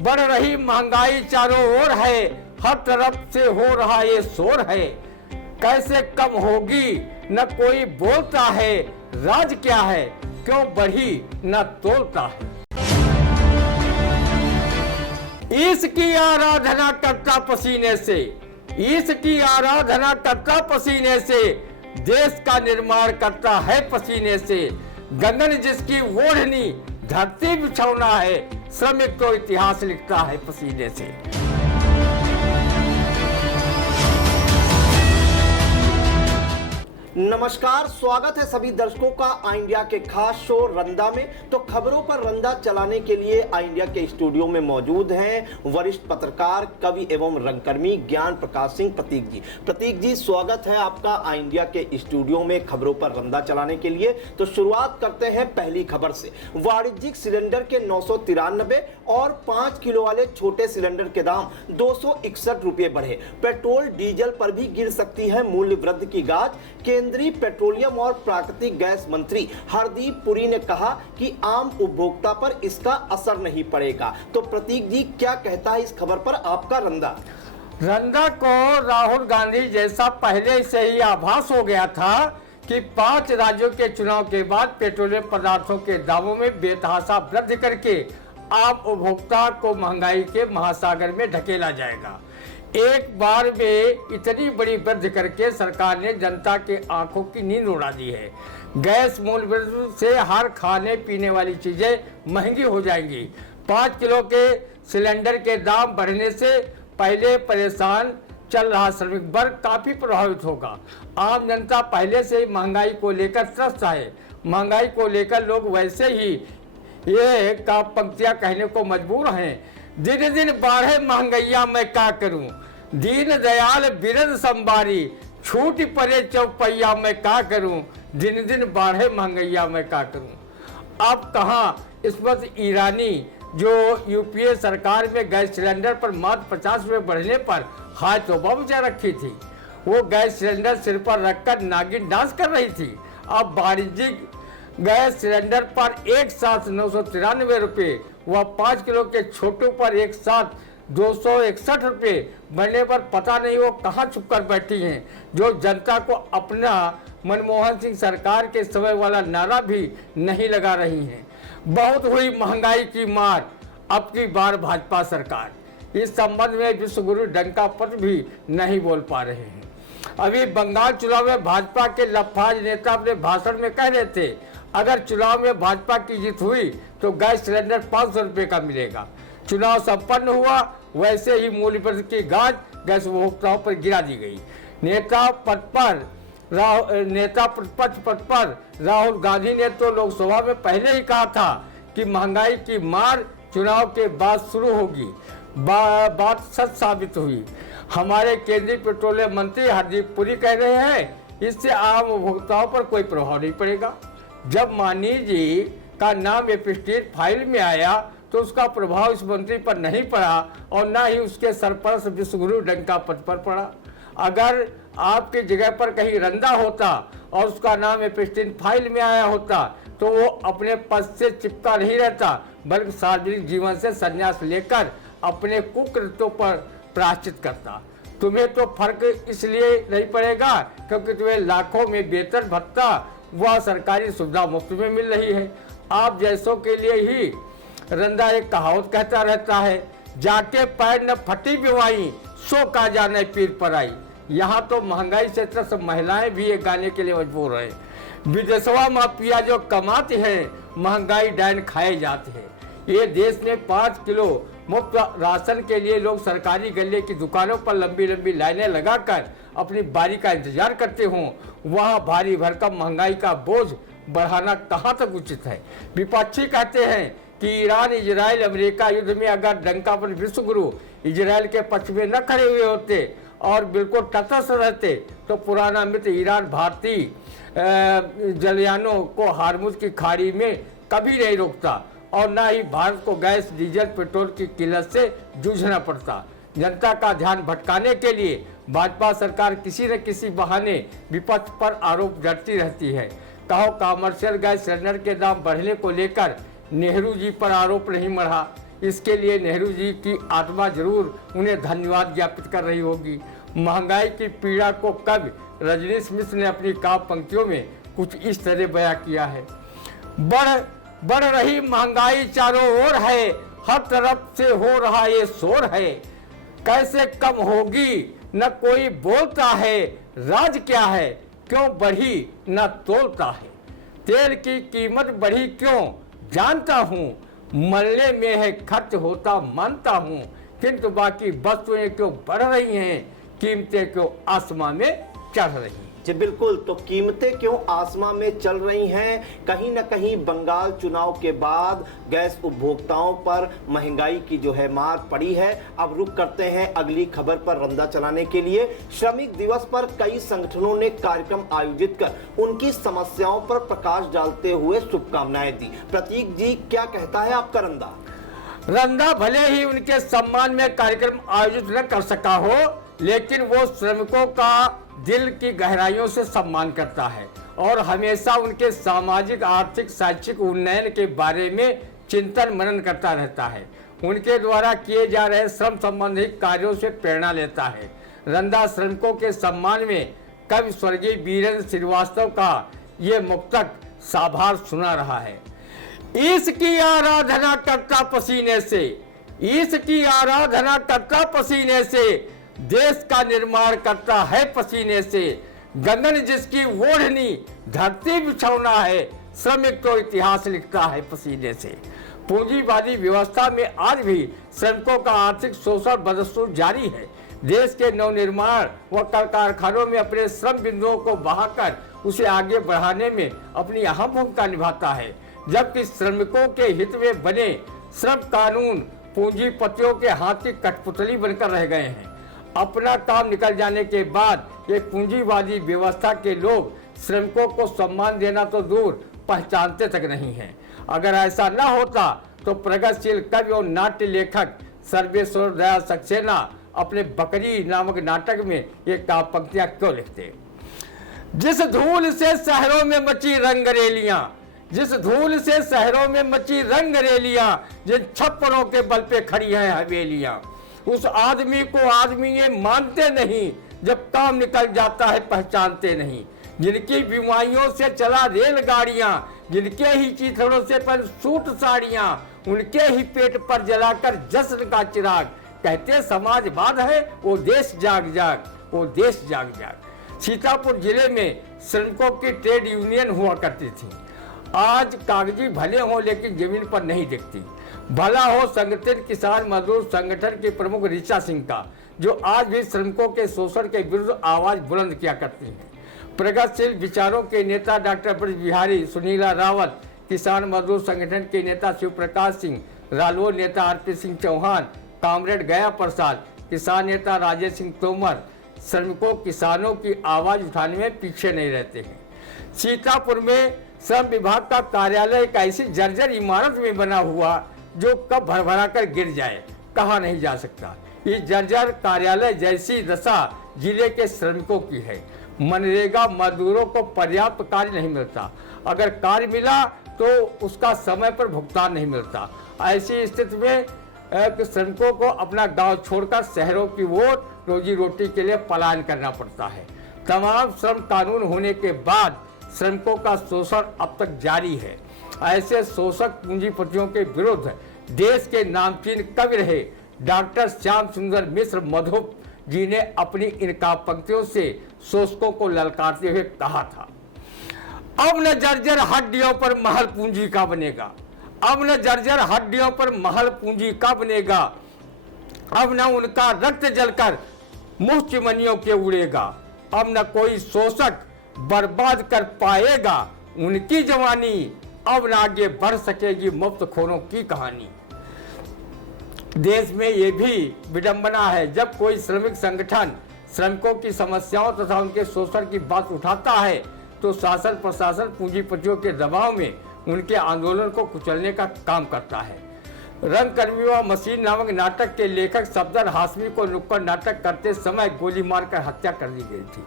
बढ़ रही महंगाई चारों ओर है, हर तरफ से हो रहा ये शोर है। कैसे कम होगी न कोई बोलता है, राज क्या है क्यों बढ़ी न तोलता है। इसकी आराधना करता पसीने से, इसकी आराधना करता पसीने से, देश का निर्माण करता है पसीने से। गगन जिसकी ओढ़नी धरती बिछौना है, श्रमिक तो इतिहास लिखता है पसीने से। नमस्कार, स्वागत है सभी दर्शकों का आई इंडिया के खास शो रंदा में। तो खबरों पर रंदा चलाने के लिए आई इंडिया के स्टूडियो में मौजूद हैं वरिष्ठ पत्रकार, कवि एवं रंगकर्मी ज्ञान प्रकाश सिंह प्रतीक जी। प्रतीक जी, स्वागत है आपका आई इंडिया के स्टूडियो में खबरों पर रंदा चलाने के लिए। तो शुरुआत करते हैं पहली खबर से। वाणिज्यिक सिलेंडर के 993 और 5 किलो वाले छोटे सिलेंडर के दाम 261 रुपये बढ़े। पेट्रोल डीजल पर भी गिर सकती है मूल्य वृद्धि की गाज। केंद्रीय पेट्रोलियम और प्राकृतिक गैस मंत्री हरदीप पुरी ने कहा कि आम उपभोक्ता पर इसका असर नहीं पड़ेगा। तो प्रतीक जी, क्या कहता है इस खबर पर आपका रंदा? रंदा को राहुल गांधी जैसा पहले से ही आभास हो गया था कि 5 राज्यों के चुनाव के बाद पेट्रोलियम पदार्थों के दामों में बेतहाशा वृद्धि करके आम उपभोक्ता को महंगाई के महासागर में ढकेला जाएगा। एक बार में इतनी बड़ी वृद्धि करके सरकार ने जनता के आंखों की नींद उड़ा दी है। गैस मूल्य वृद्धि से हर खाने पीने वाली चीजें महंगी हो जाएंगी। 5 किलो के सिलेंडर के दाम बढ़ने से पहले परेशान चल रहा श्रमिक वर्ग काफी प्रभावित होगा। आम जनता पहले से ही महंगाई को लेकर त्रस्त है। महंगाई को लेकर लोग वैसे ही ये का पंक्तियां कहने को मजबूर हैं। दिन दिन बढ़े महंगैया मैं क्या करूं, दीन दयाल बिरद संबारी, छूट पड़े चौपैया मैं क्या करूं, दिन दिन बढ़े महंगैया मैं क्या करूं। अब कहाँ इस्मत ईरानी जो यूपीए सरकार में गैस सिलेंडर पर मात्र 50 रुपये बढ़ने पर हाथ तौबा मचा रखी थी। वो गैस सिलेंडर सिर पर रखकर नागिन डांस कर रही थी। अब वाणिज्यिक गैस सिलेंडर पर एक साथ 993 रुपये व 5 किलो के छोटों पर एक साथ 261 रुपये बढ़ने पर पता नहीं वो कहाँ छुप कर बैठी हैं, जो जनता को अपना मनमोहन सिंह सरकार के समय वाला नारा भी नहीं लगा रही हैं। बहुत हुई महंगाई की मार, अब की बार भाजपा सरकार। इस संबंध में विश्वगुरु डंका पत्र भी नहीं बोल पा रहे हैं। अभी बंगाल चुनाव में भाजपा के लफाज नेता अपने भाषण में कह रहे थे, अगर चुनाव में भाजपा की जीत हुई तो गैस सिलेंडर 500 रुपये का मिलेगा। चुनाव संपन्न हुआ, वैसे ही मूल्य वृद्धि की गाज गैस उपभोक्ताओं पर गिरा दी गई। नेता प्रतिपक्ष पद पर राहुल गांधी ने तो लोकसभा में पहले ही कहा था कि महंगाई की मार चुनाव के बाद शुरू होगी। बात सच साबित हुई। हमारे केंद्रीय पेट्रोलियम मंत्री हरदीप पुरी कह रहे हैं इससे आम उपभोक्ताओं पर कोई प्रभाव नहीं पड़ेगा। जब मानी जी का नाम एपिस्टेट फाइल में आया तो उसका प्रभाव इस मंत्री पर नहीं पड़ा और न ही उसके सरपरस्त विश्वगुरु डंका पद पर पड़ा। अगर आपकी जगह पर कहीं रंदा होता और उसका नाम एपिस्टेट फाइल में आया होता तो वो अपने पद से चिपका नहीं रहता, बल्कि सार्वजनिक जीवन से संन्यास लेकर अपने कुकृत्यों पर प्रायश्चित करता। तुम्हें तो फर्क इसलिए नहीं पड़ेगा क्योंकि तुम्हें लाखों में वेतन भत्ता वह सरकारी सुविधा मुफ्त में मिल रही है। आप जैसों के लिए ही रंदा एक कहावत कहता रहता है, जाके पैर न फटी बिवाई सो का जाने पीर पर आई। यहाँ तो महंगाई से त्रस्त महिलाएं भी ये गाने के लिए मजबूर हैं। विदेशवा माफिया जो कमाती हैं, महंगाई डायन खाए जाते हैं। ये देश में 5 किलो मुफ्त राशन के लिए लोग सरकारी गल्ले की दुकानों पर लंबी लंबी लाइनें लगाकर अपनी बारी का इंतजार करते हों, वहाँ भारी भरकम महंगाई का बोझ बढ़ाना कहाँ तक उचित है। विपक्षी कहते हैं कि ईरान, इजराइल, अमेरिका युद्ध में अगर डंका पर विश्वगुरु इजराइल के पक्ष में न खड़े हुए होते और बिल्कुल तटस्थ रहते तो पुराना मित्र ईरान भारतीय जलयानों को हार्मुज की खाड़ी में कभी नहीं रोकता और न ही भारत को गैस, डीजल, पेट्रोल की किल्लत से जूझना पड़ता। जनता का ध्यान भटकाने के लिए भाजपा सरकार किसी न किसी बहाने विपक्ष पर आरोप जड़ती रहती है। कहो कमर्शियल गैस सिलेंडर के दाम बढ़ने को लेकर नेहरू जी पर आरोप नहीं मढ़ा इसके लिए नेहरू जी की आत्मा जरूर उन्हें धन्यवाद ज्ञापित कर रही होगी। महंगाई की पीड़ा को कवि रजनीश मिश्र ने अपनी काव्य पंक्तियों में कुछ इस तरह बयां किया है। बढ़ रही महंगाई चारों ओर है, हर तरफ से हो रहा ये शोर है, कैसे कम होगी न कोई बोलता है, राज क्या है क्यों बढ़ी न तोलता है, तेल की कीमत बढ़ी क्यों जानता हूँ, मरने में है खर्च होता मानता हूँ, किंतु बाकी वस्तुएं क्यों बढ़ रही हैं, कीमतें क्यों आसमां में चढ़ रही हैं। जी बिल्कुल, तो कीमतें क्यों आसमां में चल रही हैं? कहीं ना कहीं बंगाल चुनाव के बाद गैस उपभोक्ताओं पर महंगाई की जो है मार पड़ी है। अब रुक करते हैं अगली खबर पर रंदा चलाने के लिए। श्रमिक दिवस पर कई संगठनों ने कार्यक्रम आयोजित कर उनकी समस्याओं पर प्रकाश डालते हुए शुभकामनाएं दी। प्रतीक जी, क्या कहता है आपका रंदा? रंदा भले ही उनके सम्मान में कार्यक्रम आयोजित न कर सका हो, लेकिन वो श्रमिकों का दिल की गहराइयों से सम्मान करता है और हमेशा उनके सामाजिक, आर्थिक, शैक्षिक उन्नयन के बारे में चिंतन मनन करता रहता है। उनके द्वारा किए जा रहे श्रम संबंधी कार्यों से प्रेरणा लेता है। रंदा श्रमिकों के सम्मान में कवि स्वर्गीय वीरेंद्र श्रीवास्तव का ये मुक्तक साभार सुना रहा है। इसकी आराधना करता पसीने से, इसकी आराधना करता पसीने से, देश का निर्माण करता है पसीने से, गगन जिसकी ओढ़नी धरती बिछौना है, श्रमिक तो इतिहास लिखता है पसीने से। पूंजीवादी व्यवस्था में आज भी श्रमिकों का आर्थिक शोषण बदस्तूर जारी है। देश के नवनिर्माण व कल कारखानों में अपने श्रम बिंदुओं को बहाकर उसे आगे बढ़ाने में अपनी अहम भूमिका निभाता है, जबकि श्रमिकों के हित में बने श्रम कानून पूंजीपतियों के हाथ की कठपुतली बनकर रह गए हैं। अपना काम निकल जाने के बाद ये पूंजीवादी व्यवस्था के लोग श्रमिकों को सम्मान देना तो दूर पहचानते तक नहीं हैं। अगर ऐसा न होता तो प्रगतिशील कवि और नाट्य लेखक सर्वेश्वर दयाल सक्सेना अपने बकरी नामक नाटक में ये काव्य पंक्तियां क्यों लिखते? जिस धूल से शहरों में मची रंगरेलियां, जिस धूल से शहरों में मची रंगरेलियां, जिन छप्परों के बल पे खड़ी हैं हवेलियां, उस आदमी को आदमी ये मानते नहीं, जब काम निकल जाता है पहचानते नहीं। जिनकी बीमारियों से चला रेलगाड़ियां, जिनके ही चीथड़ों से पर सूट साड़ियां, उनके ही पेट पर जलाकर जश्न का चिराग, कहते समाजवाद है वो देश जाग जाग, वो देश जाग जाग। सीतापुर जिले में श्रमिकों की ट्रेड यूनियन हुआ करती थी। आज कागजी भले हों लेकिन जमीन पर नहीं दिखती। भला हो संगठित किसान मजदूर संगठन के प्रमुख ऋचा सिंह का, जो आज भी श्रमिकों के शोषण के विरुद्ध आवाज बुलंद किया करती हैं। प्रगतिशील विचारों के नेता डॉक्टर ब्रज बिहारी सुनीला रावत, किसान मजदूर संगठन के नेता शिव प्रकाश सिंह, रालोद नेता आरपी सिंह चौहान, कामरेड गया प्रसाद, किसान नेता राजेश सिंह तोमर श्रमिकों किसानों की आवाज उठाने में पीछे नहीं रहते हैं। सीतापुर में श्रम विभाग का कार्यालय एक ऐसी जर्जर इमारत में बना हुआ जो कब भरभरा कर गिर जाए कहा नहीं जा सकता। इस जर्जर कार्यालय जैसी दशा जिले के श्रमिकों की है। मनरेगा मजदूरों को पर्याप्त कार्य नहीं मिलता, अगर कार्य मिला तो उसका समय पर भुगतान नहीं मिलता। ऐसी स्थिति में श्रमिकों को अपना गांव छोड़कर शहरों की ओर रोजी रोटी के लिए पलायन करना पड़ता है। तमाम श्रम कानून होने के बाद श्रमिकों का शोषण अब तक जारी है। ऐसे शोषक पूंजीपतियों के विरुद्ध देश के नामचीन कवि रहे डॉक्टर श्याम सुंदर मिश्र मधुप जी ने अपनी इन काव्य पंक्तियों से शोषकों को ललकारते हुए कहा था, अब न जर्जर हड्डियों पर महल पूंजी का बनेगा, अब न जर्जर हड्डियों पर महल पूंजी का बनेगा, अब न उनका रक्त जलकर मुँह चिमनियों के उड़ेगा, अब न कोई शोषक बर्बाद कर पाएगा उनकी जवानी, अब न आगे बढ़ सकेगी मुफ्त खोरों की कहानी। देश में ये भी विडंबना है, जब कोई श्रमिक संगठन श्रमिकों की समस्याओं तथा उनके शोषण की बात उठाता है तो शासन प्रशासन पूंजीपतियों के दबाव में उनके आंदोलन को कुचलने का काम करता है। रंगकर्मी व मशीन नामक नाटक के लेखक सफदर हाशमी को नुक्कड़ नाटक करते समय गोली मारकर हत्या कर दी गई थी।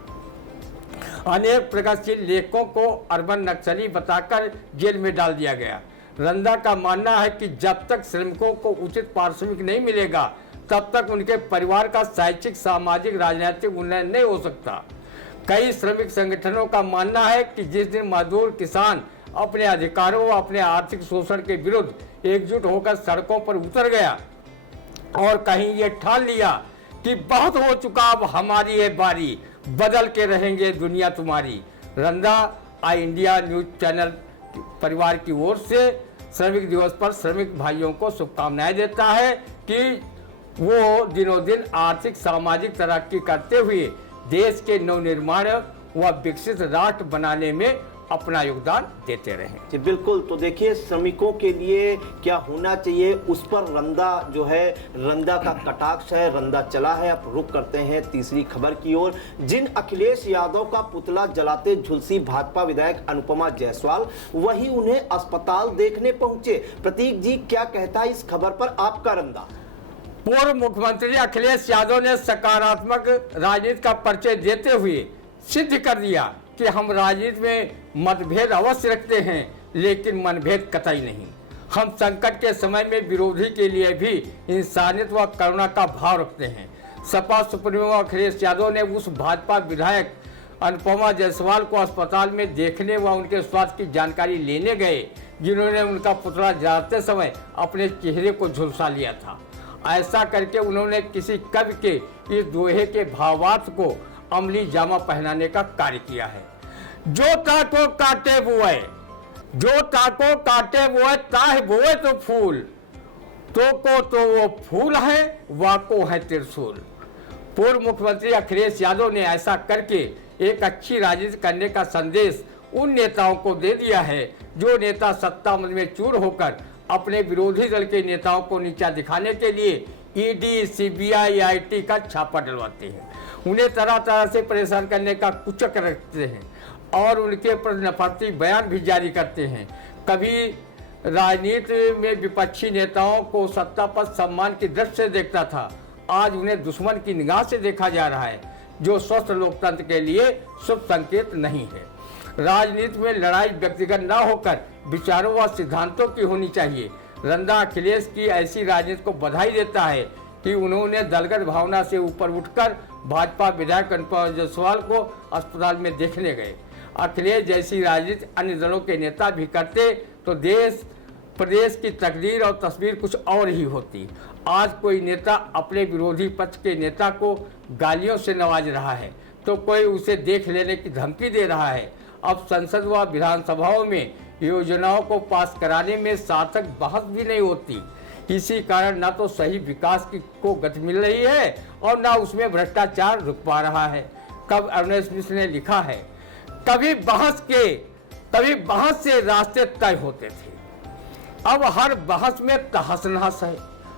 अनेक प्रगतिशील लेखकों को अर्बन नक्सली बताकर जेल में डाल दिया गया। रंदा का मानना है कि जब तक श्रमिकों को उचित पारिश्रमिक नहीं मिलेगा तब तक उनके परिवार का शैक्षिक, सामाजिक, राजनीतिक उन्नयन नहीं हो सकता। कई श्रमिक संगठनों का मानना है कि जिस दिन मजदूर किसान अपने अधिकारों व अपने आर्थिक शोषण के विरुद्ध एकजुट होकर सड़कों पर उतर गया और कहीं ये ठान लिया कि बहुत हो चुका, अब हमारी है बारी, बदल के रहेंगे दुनिया तुम्हारी। रंदा आई इंडिया न्यूज चैनल परिवार की ओर से श्रमिक दिवस पर श्रमिक भाइयों को शुभकामनाएं देता है कि वो दिनों दिन आर्थिक, सामाजिक तरक्की करते हुए देश के नवनिर्माण व विकसित राष्ट्र बनाने में अपना योगदान देते रहें। जी बिल्कुल। तो देखिए, श्रमिकों के लिए क्या होना चाहिए उस पर रंदा जो है, रंदा का कटाक्ष है, रंदा चला है। अब रुक करते हैं तीसरी खबर की ओर। जिन अखिलेश यादव का पुतला जलाते झुलसी भाजपा विधायक अनुपमा जायसवाल, वही उन्हें अस्पताल देखने पहुंचे। प्रतीक जी, क्या कहता है इस खबर पर आपका रंदा? पूर्व मुख्यमंत्री अखिलेश यादव ने सकारात्मक राजनीति का परिचय देते हुए सिद्ध कर दिया कि हम राजनीति में मतभेद अवश्य रखते हैं, लेकिन मनभेद कतई नहीं। हम संकट के समय में विरोधी के लिए भी इंसानियत व करुणा का भाव रखते हैं। सपा सुप्रीमो अखिलेश यादव ने उस भाजपा विधायक अनुपमा जायसवाल को अस्पताल में देखने व उनके स्वास्थ्य की जानकारी लेने गए, जिन्होंने उनका पुतला जलाते समय अपने चेहरे को झुलसा लिया था। ऐसा करके उन्होंने किसी कवि के इस दोहे के भावार्थ को अमली जामा पहनाने का कार्य किया है। जो ताको काटे बोए, जो ताको काटे बोए, ताह बोए तो फूल, तो को तो वो फूल है, वाको है त्रिशूल। पूर्व मुख्यमंत्री अखिलेश यादव ने ऐसा करके एक अच्छी राजनीति करने का संदेश उन नेताओं को दे दिया है जो नेता सत्ता में चूर होकर अपने विरोधी दल के नेताओं को नीचा दिखाने के लिए ईडी, सीबीआई, आईटी का छापा डलवाते हैं, उन्हें तरह तरह से परेशान करने का कुचक रखते हैं और उनके पर नफरती बयान भी जारी करते हैं। कभी राजनीति में विपक्षी नेताओं को सत्ता पर सम्मान की दृष्टि से देखता था, आज उन्हें दुश्मन की निगाह से देखा जा रहा है, जो स्वस्थ लोकतंत्र के लिए शुभ संकेत नहीं है। राजनीति में लड़ाई व्यक्तिगत न होकर विचारों व सिद्धांतों की होनी चाहिए। रंदा अखिलेश की ऐसी राजनीति को बधाई देता है कि उन्होंने दलगत भावना से ऊपर उठकर भाजपा विधायक अनुपमा जायसवाल को अस्पताल में देखने गए। अखिलेश जैसी राजनीति अन्य दलों के नेता भी करते तो देश प्रदेश की तकदीर और तस्वीर कुछ और ही होती। आज कोई नेता अपने विरोधी पक्ष के नेता को गालियों से नवाज रहा है तो कोई उसे देख लेने की धमकी दे रहा है। अब संसद व विधानसभाओं में योजनाओं को पास कराने में सार्थक बहस भी नहीं होती। इसी कारण न तो सही विकास को गति मिल रही है और न उसमें भ्रष्टाचार रुक पा रहा है। कब अर्नेस्ट मिश्र ने लिखा है, कभी बहस से रास्ते तय होते थे, अब हर बहस में तहस नहस है,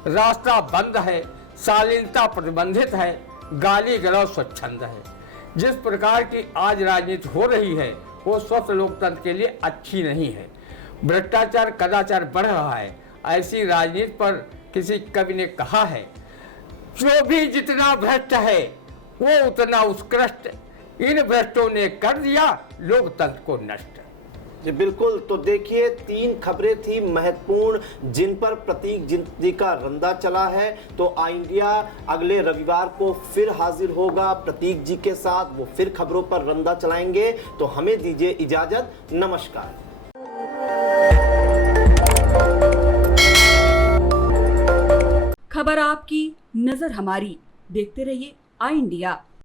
रास्ता बंद है, शालीनता प्रतिबंधित है, गाली गलौज स्वच्छंद है। जिस प्रकार की आज राजनीति हो रही है वो स्वस्थ लोकतंत्र के लिए अच्छी नहीं है। भ्रष्टाचार कदाचार बढ़ रहा है। ऐसी राजनीति पर किसी कवि ने कहा है, जो भी जितना भ्रष्ट है वो उतना उत्कृष्ट, इन भ्रष्टों ने कर दिया लोकतंत्र को नष्ट। जी बिल्कुल। तो देखिए, 3 खबरें थी महत्वपूर्ण जिन पर प्रतीक जी का रंदा चला है। तो आई इंडिया अगले रविवार को फिर हाजिर होगा प्रतीक जी के साथ, वो फिर खबरों पर रंदा चलाएंगे। तो हमें दीजिए इजाजत, नमस्कार। खबर आपकी, नजर हमारी। देखते रहिए आई इंडिया।